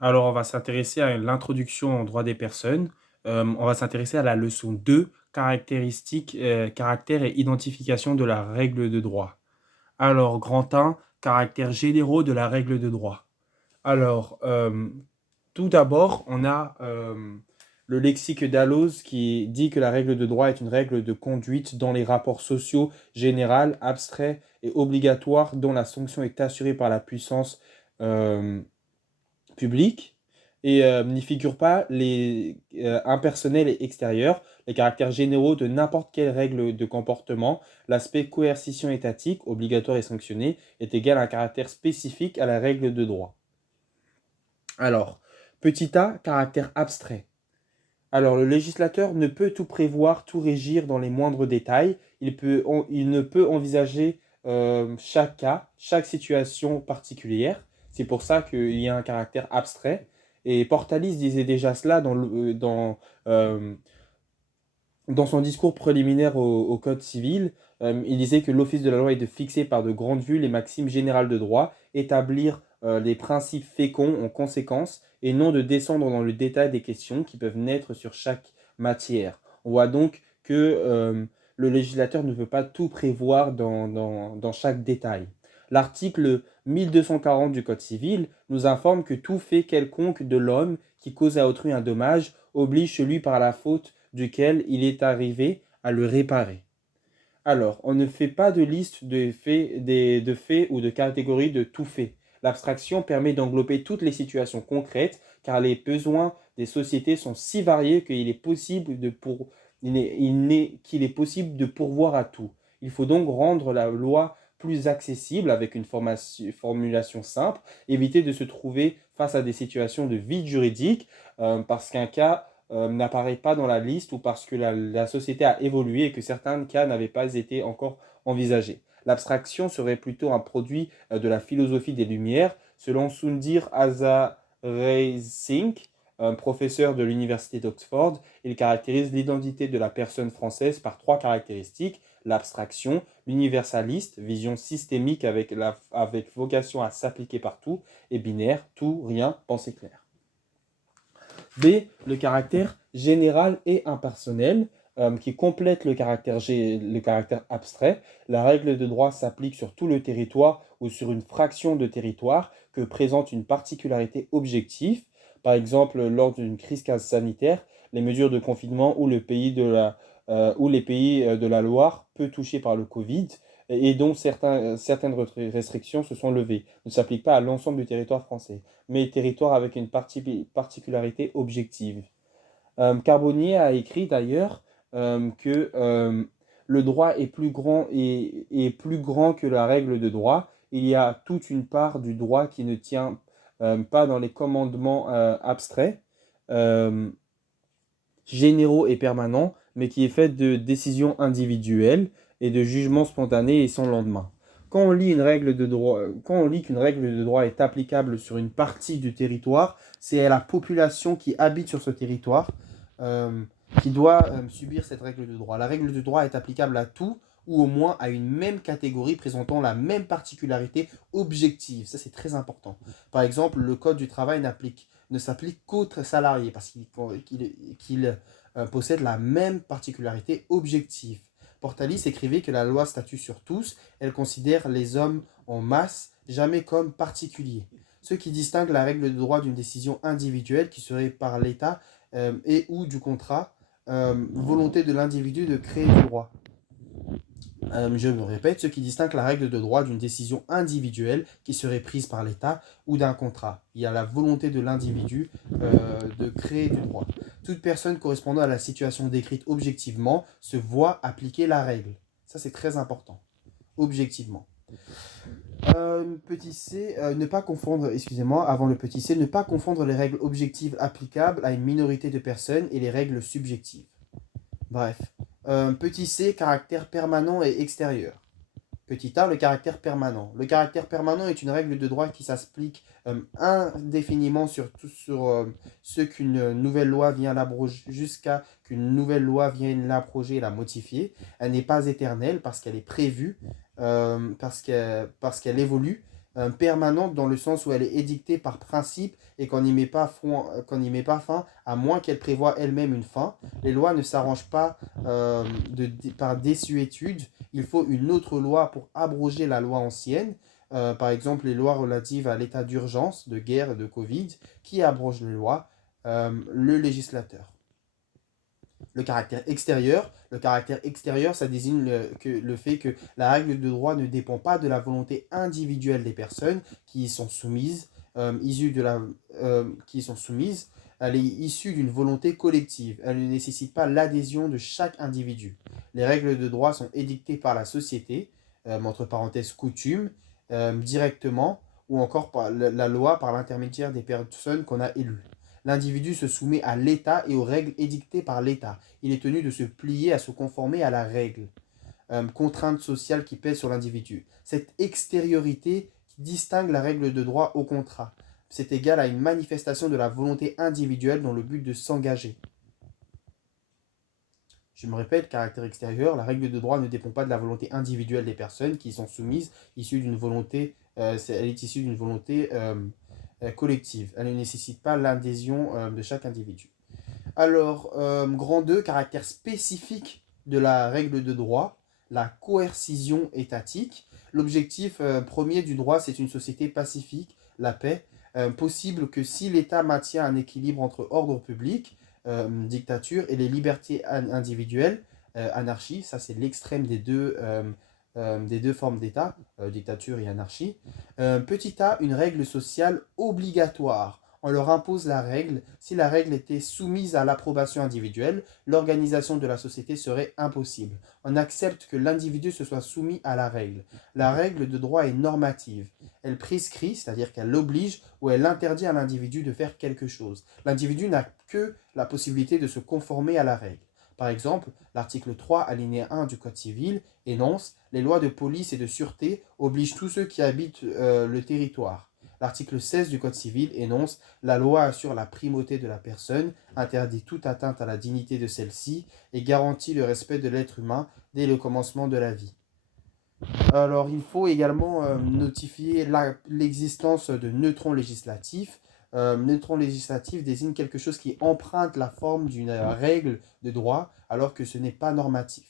Alors, on va s'intéresser à l'introduction en droit des personnes. On va s'intéresser à la leçon 2, caractéristiques, caractère et identification de la règle de droit. Alors, grand 1, caractères généraux de la règle de droit. Alors, tout d'abord, on a le lexique Dalloz qui dit que la règle de droit est une règle de conduite dans les rapports sociaux généraux, abstraits et obligatoires dont la sanction est assurée par la puissance euh, public et n'y figurent pas les impersonnels et extérieurs, les caractères généraux de n'importe quelle règle de comportement. L'aspect coercition étatique, obligatoire et sanctionné, est égal à un caractère spécifique à la règle de droit. Alors, petit a, caractère abstrait. Alors, le législateur ne peut tout prévoir, tout régir dans les moindres détails. Il ne peut envisager chaque cas, chaque situation particulière. C'est pour ça qu'il y a un caractère abstrait. Et Portalis disait déjà cela euh, dans son discours préliminaire au Code civil. Il disait que l'office de la loi est de fixer par de grandes vues les maximes générales de droit, établir les principes féconds en conséquence, et non de descendre dans le détail des questions qui peuvent naître sur chaque matière. On voit donc que le législateur ne veut pas tout prévoir dans chaque détail. L'article 1240 du Code civil nous informe que tout fait quelconque de l'homme qui cause à autrui un dommage oblige celui par la faute duquel il est arrivé à le réparer. Alors, on ne fait pas de liste de faits ou de catégories de tout fait. L'abstraction permet d'englober toutes les situations concrètes car les besoins des sociétés sont si variés qu'il est possible de pourvoir à tout. Il faut donc rendre la loi plus accessible avec une formulation simple, éviter de se trouver face à des situations de vide juridique parce qu'un cas n'apparaît pas dans la liste ou parce que la société a évolué et que certains cas n'avaient pas été encore envisagés. L'abstraction serait plutôt un produit de la philosophie des Lumières, selon Sundar Singh, un professeur de l'université d'Oxford. Il caractérise l'identité de la personne française par trois caractéristiques: l'abstraction, l'universaliste, vision systémique avec vocation à s'appliquer partout, et binaire, tout, rien, pensée claire. B, le caractère général et impersonnel, qui complète le caractère abstrait. La règle de droit s'applique sur tout le territoire ou sur une fraction de territoire que présente une particularité objective. Par exemple, lors d'une crise sanitaire, les mesures de confinement ou les pays de la Loire, peu touchés par le Covid, et dont certaines restrictions se sont levées, ne s'appliquent pas à l'ensemble du territoire français, mais territoire avec une particularité objective. Carbonnier a écrit d'ailleurs que le droit est plus grand que la règle de droit. Il y a toute une part du droit qui ne tient pas dans les commandements abstraits, euh, généraux et permanents, mais qui est faite de décisions individuelles et de jugements spontanés et sans lendemain. Quand on lit qu'une règle de droit est applicable sur une partie du territoire, c'est la population qui habite sur ce territoire euh, qui doit subir cette règle de droit. La règle de droit est applicable à tout ou au moins à une même catégorie présentant la même particularité objective. Ça, c'est très important. Par exemple, le Code du travail ne s'applique qu'aux salariés parce qu'il possède la même particularité objective. Portalis écrivait que la loi statue sur tous, elle considère les hommes en masse, jamais comme particuliers. Ce qui distingue la règle de droit d'une décision individuelle qui serait par l'État et ou du contrat, volonté de l'individu de créer du droit. Je me répète, ce qui distingue la règle de droit d'une décision individuelle qui serait prise par l'État ou d'un contrat. Il y a la volonté de l'individu de créer du droit. Toute personne correspondant à la situation décrite objectivement se voit appliquer la règle. Ça, c'est très important. Objectivement. Petit c, ne pas confondre, excusez-moi, avant le petit c, ne pas confondre les règles objectives applicables à une minorité de personnes et les règles subjectives. Bref. Petit c, caractère permanent et extérieur. Petit a, le caractère permanent. Le caractère permanent est une règle de droit qui s'applique indéfiniment sur ce qu'une nouvelle loi vient l'abroger, jusqu'à qu'une nouvelle loi vienne l'abroger et la modifier. Elle n'est pas éternelle parce qu'elle est prévue, parce qu'elle évolue permanente dans le sens où elle est édictée par principe et qu'on n'y met pas fin, à moins qu'elle prévoie elle-même une fin. Les lois ne s'arrangent pas par désuétude. Il faut une autre loi pour abroger la loi ancienne. Par exemple, les lois relatives à l'état d'urgence, de guerre et de Covid, qui abrogent les lois, le législateur. Le caractère extérieur, ça désigne le fait que la règle de droit ne dépend pas de la volonté individuelle des personnes qui y sont soumises, qui y sont soumises. Elle est issue d'une volonté collective. Elle ne nécessite pas l'adhésion de chaque individu. Les règles de droit sont édictées par la société, entre parenthèses coutume, directement, ou encore par la loi par l'intermédiaire des personnes qu'on a élues. L'individu se soumet à l'État et aux règles édictées par l'État. Il est tenu de se plier, à se conformer à la règle. Contrainte sociale qui pèse sur l'individu. Cette extériorité qui distingue la règle de droit au contrat. C'est égal à une manifestation de la volonté individuelle dans le but de s'engager. Je me répète, caractère extérieur, la règle de droit ne dépend pas de la volonté individuelle des personnes qui y sont soumises, elle est issue d'une volonté collective. Elle ne nécessite pas l'adhésion de chaque individu. Alors, grand 2, caractère spécifique de la règle de droit, la coercition étatique. L'objectif premier du droit, c'est une société pacifique, la paix, possible que si l'État maintient un équilibre entre ordre public, dictature, et les libertés individuelles, anarchie, ça c'est l'extrême des deux formes d'État, dictature et anarchie. Petit a, une règle sociale obligatoire. On leur impose la règle. Si la règle était soumise à l'approbation individuelle, l'organisation de la société serait impossible. On accepte que l'individu se soit soumis à la règle. La règle de droit est normative. Elle prescrit, c'est-à-dire qu'elle oblige ou elle interdit à l'individu de faire quelque chose. L'individu n'a que la possibilité de se conformer à la règle. Par exemple, l'article 3, alinéa 1 du Code civil énonce « Les lois de police et de sûreté obligent tous ceux qui habitent le territoire ». L'article 16 du Code civil énonce « La loi assure la primauté de la personne, interdit toute atteinte à la dignité de celle-ci et garantit le respect de l'être humain dès le commencement de la vie ». Alors, il faut également notifier l'existence de neutrons législatifs. Neutron législatif désigne quelque chose qui emprunte la forme d'une règle de droit alors que ce n'est pas normatif.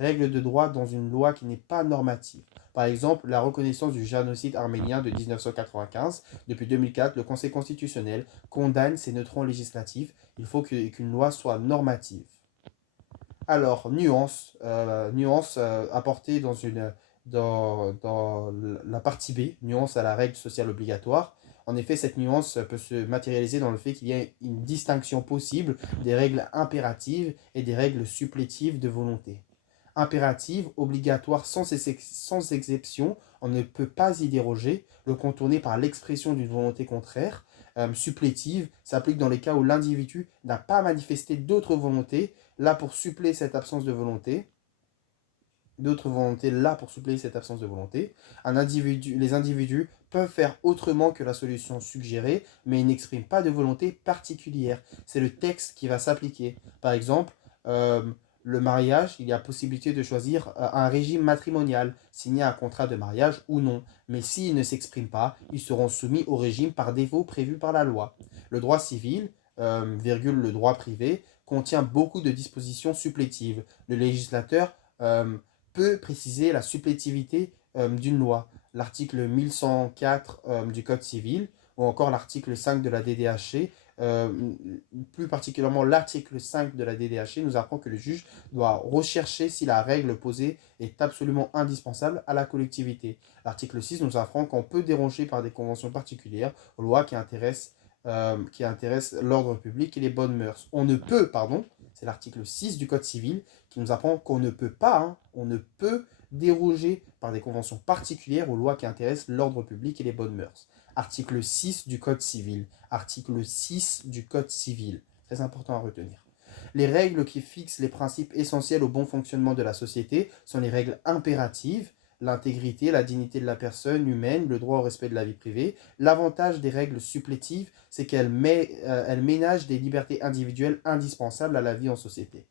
Règle de droit dans une loi qui n'est pas normative. Par exemple, la reconnaissance du génocide arménien de 1995. Depuis 2004, le Conseil constitutionnel condamne ces neutrons législatifs. Il faut qu'une loi soit normative. Alors, nuance apportée dans la partie B, nuance à la règle sociale obligatoire. En effet, cette nuance peut se matérialiser dans le fait qu'il y a une distinction possible des règles impératives et des règles supplétives de volonté. Impérative, obligatoire sans exception, on ne peut pas y déroger, le contourner par l'expression d'une volonté contraire. Supplétive s'applique dans les cas où l'individu n'a pas manifesté d'autres volontés, là pour suppléer cette absence de volonté. Les individus peuvent faire autrement que la solution suggérée, mais ils n'expriment pas de volonté particulière. C'est le texte qui va s'appliquer. Par exemple, le mariage, il y a possibilité de choisir un régime matrimonial, signer un contrat de mariage ou non. Mais s'ils ne s'expriment pas, ils seront soumis au régime par défaut prévu par la loi. Le droit civil, le droit privé, contient beaucoup de dispositions supplétives. Le législateur peut préciser la supplétivité d'une loi. L'article 1104 du Code civil ou encore l'article 5 de la DDHC, plus particulièrement l'article 5 de la DDHC nous apprend que le juge doit rechercher si la règle posée est absolument indispensable à la collectivité. L'article 6 nous apprend qu'on peut déroger par des conventions particulières aux lois qui intéressent l'ordre public et les bonnes mœurs. C'est l'article 6 du Code civil qui nous apprend qu'on ne peut pas, on ne peut déroger par des conventions particulières aux lois qui intéressent l'ordre public et les bonnes mœurs. Article 6 du Code civil. Article 6 du Code civil. Très important à retenir. Les règles qui fixent les principes essentiels au bon fonctionnement de la société sont les règles impératives, l'intégrité, la dignité de la personne humaine, le droit au respect de la vie privée. L'avantage des règles supplétives, c'est qu'elles ménagent des libertés individuelles indispensables à la vie en société.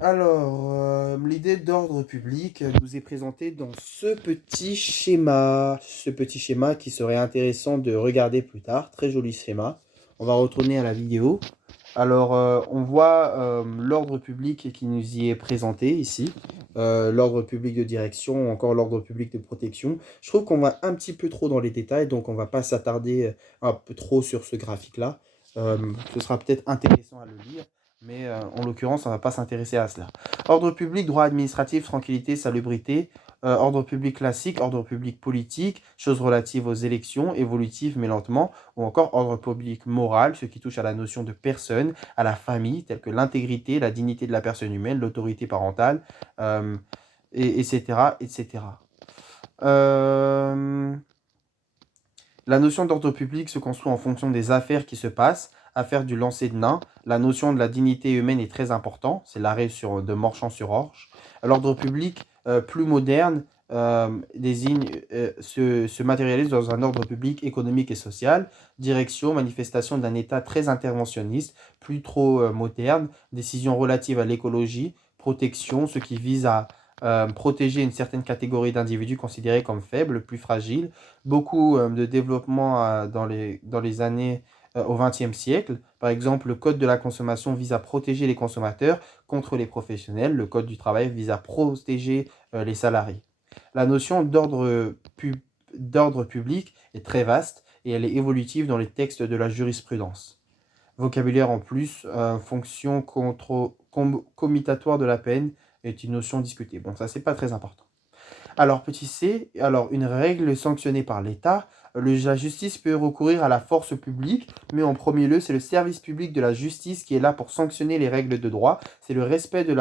Alors, l'idée d'ordre public nous est présentée dans ce petit schéma qui serait intéressant de regarder plus tard, très joli schéma. On va retourner à la vidéo. Alors, on voit l'ordre public qui nous y est présenté ici, l'ordre public de direction, ou encore l'ordre public de protection. Je trouve qu'on va un petit peu trop dans les détails, donc on ne va pas s'attarder un peu trop sur ce graphique-là. Euh, Ce sera peut-être intéressant à le lire, mais en l'occurrence, on ne va pas s'intéresser à cela. Ordre public, droit administratif, tranquillité, salubrité. Ordre public classique, ordre public politique, choses relatives aux élections, évolutives mais lentement, ou encore ordre public moral, ce qui touche à la notion de personne, à la famille, telle que l'intégrité, la dignité de la personne humaine, l'autorité parentale, euh, etc., etc. Euh, la notion d'ordre public se construit en fonction des affaires qui se passent. Affaire du lancer de nain, la notion de la dignité humaine est très importante. C'est l'arrêt de Morchamp-sur-Orge. L'ordre public plus moderne se matérialise dans un ordre public économique et social. Direction, manifestation d'un État très interventionniste, plus trop moderne. Décision relative à l'écologie. Protection, ce qui vise à protéger une certaine catégorie d'individus considérés comme faibles, plus fragiles. Beaucoup de développement dans les années au XXe siècle. Par exemple, le Code de la consommation vise à protéger les consommateurs contre les professionnels. Le Code du travail vise à protéger les salariés. La notion d'ordre public est très vaste et elle est évolutive dans les textes de la jurisprudence. Vocabulaire en plus, fonction commutatoire de la peine est une notion discutée. Bon, ça, c'est pas très important. Alors, petit c, alors une règle sanctionnée par l'État, la justice peut recourir à la force publique, mais en premier lieu, c'est le service public de la justice qui est là pour sanctionner les règles de droit. C'est le respect de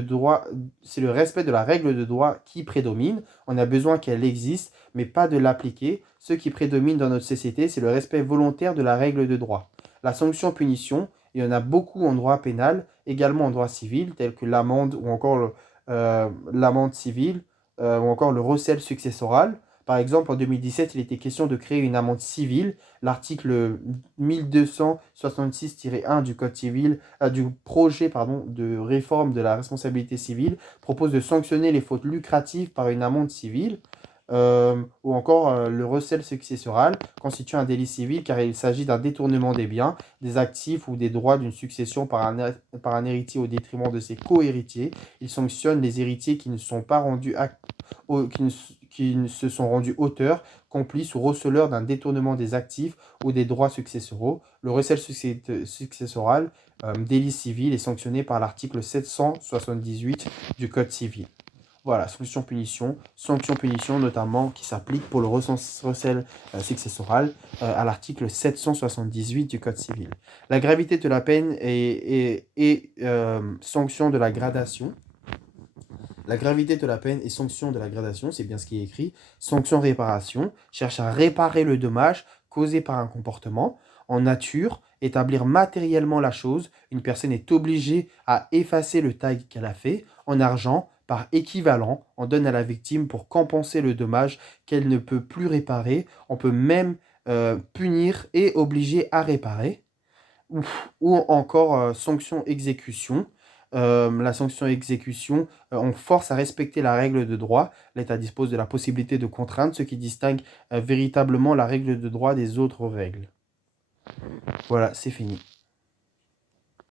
droit, c'est le respect de la règle de droit qui prédomine. On a besoin qu'elle existe, mais pas de l'appliquer. Ce qui prédomine dans notre société, c'est le respect volontaire de la règle de droit. La sanction-punition, il y en a beaucoup en droit pénal, également en droit civil, tel que l'amende ou encore l'amende civile ou encore le recel successoral. Par exemple, en 2017, il était question de créer une amende civile. L'article 1266-1 du Code civil, du projet de réforme de la responsabilité civile, propose de sanctionner les fautes lucratives par une amende civile. Ou encore le recel successoral constitue un délit civil car il s'agit d'un détournement des biens, des actifs ou des droits d'une succession par un héritier au détriment de ses co-héritiers. Il sanctionne les héritiers qui ne sont pas rendus qui ne se sont rendus auteurs, complices ou receleurs d'un détournement des actifs ou des droits successoraux. Le recel successoral, délit civil, est sanctionné par l'article 778 du Code civil. Voilà, sanction-punition notamment qui s'applique pour le recel successoral à l'article 778 du Code civil. La gravité de la peine est sanction de la gradation. La gravité de la peine est sanction de la gradation, c'est bien ce qui est écrit. Sanction-réparation cherche à réparer le dommage causé par un comportement. En nature, établir matériellement la chose, une personne est obligée à effacer le tag qu'elle a fait. En argent, par équivalent, on donne à la victime pour compenser le dommage qu'elle ne peut plus réparer. On peut même punir et obliger à réparer. Ou encore sanction exécution. La sanction exécution, on force à respecter la règle de droit. L'État dispose de la possibilité de contraindre, ce qui distingue véritablement la règle de droit des autres règles. Voilà, c'est fini.